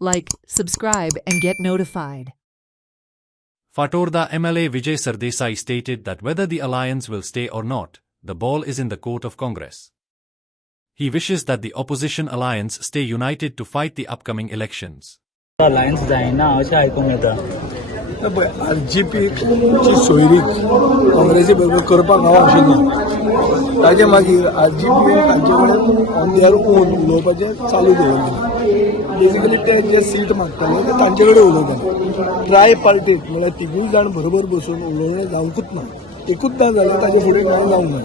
like, subscribe, and get notified. Fatorda MLA Vijay Sardesai stated that whether the alliance will stay or not, the ball is in the court of Congress. He wishes that the opposition alliance stay united to fight the upcoming elections. Alliance जायना अशें आयकूंक येता. RGP ची सोयरीक काँग्रेसी बरोबर करपाक हांव आशिल्लो. ताजे मागीर आरजीपी तांचे कडेन ऑन देअर ओन उलोवपाचें चालू दवरलें. बेसिकली ते जे सीट मागताले ते तांचे कडेन उलयता. ट्राय पार्टीक म्हळ्यार तिगूय जाण बरोबर बसून उलोवणें जावंकूच ना. एकूचदां जाल्यार ताजे फुडें कांय जावंक ना.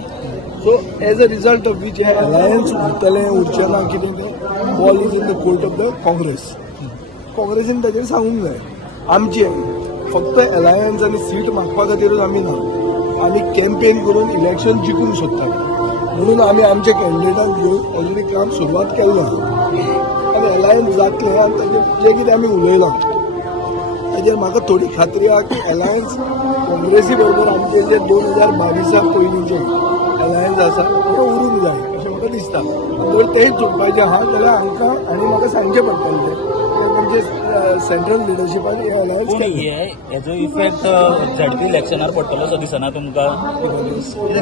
So as a result of which हे अलायन्स उरतलें उरचें ना कितें तें ball is in the court of the Congress. काँग्रेसीन ताचेर सांगूंक जाय आमचे फक्त अलायन्स आनी सीट मागपा खातीरूच आमी ना, आमी कॅम्पेन करून इलेक्शन जिखूंक सोदतात. म्हणून आमी आमचे कॅन्डिडेटाक घेवन ऑलरेडी काम सुरवात केल्लो आनी अलायन्स जातलें आनी ताचेर जें कितें आमी उलयलां ताचेर म्हाका थोडी खात्री आहा की अलायन्स काँग्रेसी बरोबर आमचे जे 2022 पयलींचे अलायन्स आसा तो उरूंक जाय अशें म्हाका दिसता. जर तेंय चुकपाचें आहा जाल्यार आमकां आनी म्हाका सांगचें पडटलें तें म्हणजे सेंट्रल लिडरशिपान हे अलायन्स केलें. हेजो इफेक्ट झडपी इलेक्शनार पडटलो असो दिसना तुमकां?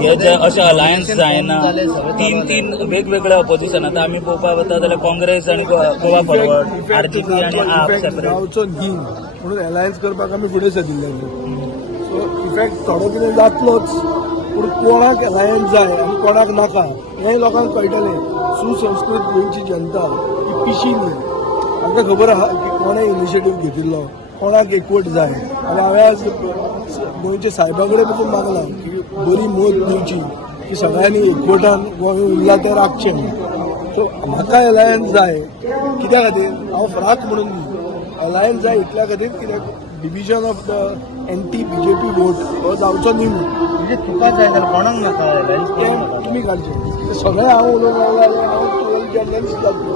हे जे अशे अलायन्स जायना तीन वेगवेगळ्या ऑपोजिशन आतां आमी पळोवपाक वता जाल्यार काँग्रेस आनी गोवा फॉरवर्ड, आरजीपी आनी आप सेपरेट गांवचो न्ही म्हणून अलायन्स करपाक आमी फुडें सदिल्ले. सो इफेक्ट थोडो कितें जातलोच, पूण कोणाक अलायन्स जाय आनी कोणाक नाका हें लोकांक कळटलें. सुसंस्कृत गोंयची जनता ही पिशी न्ही. आमकां खबर आहा की कोणें इनिशिएटीव घेतिल्लो, कोणाक एकवट जाय. आनी हांवें आज गोंयच्या साहेबा कडेन पसून मागलां की बरी मत दिवची की सगळ्यांनी एकवटान गोंय उरलां तें राखचें म्हणून. सो म्हाका अलायन्स जाय कित्या खातीर हांव फराक म्हणून न्ही, अलायन्स जाय इतल्या खातीर कित्याक division of the anti BJP vote हो जावचो न्ही म्हणून. म्हणजे तुका जाय जाल्यार कोणाक नाका अलायन्स तुमी काडचें सगळें हांव उलोवंक लागलो जाल्यार हांव जर्नलिस्ट जातलो.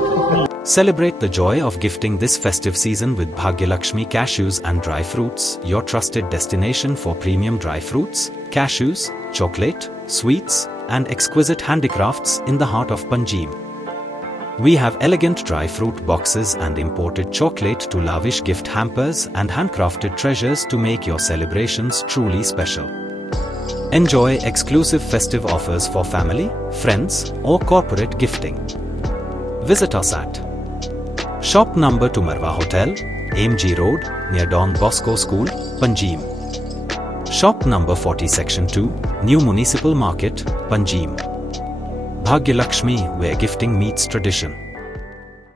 Celebrate the joy of gifting this festive season with Bhagyalakshmi Cashews and Dry Fruits, your trusted destination for premium dry fruits, cashews, chocolate, sweets, and exquisite handicrafts in the heart of Panjim. We have elegant dry fruit boxes and imported chocolate to lavish gift hampers and handcrafted treasures to make your celebrations truly special. Enjoy exclusive festive offers for family, friends, or corporate gifting. Visit us at Shop number to Marwa Hotel, AMG Road, near Don Bosco School, Panjim. Shop number 40 Section 2, New Municipal Market, Panjim. Bhagyalakshmi, where gifting meets tradition.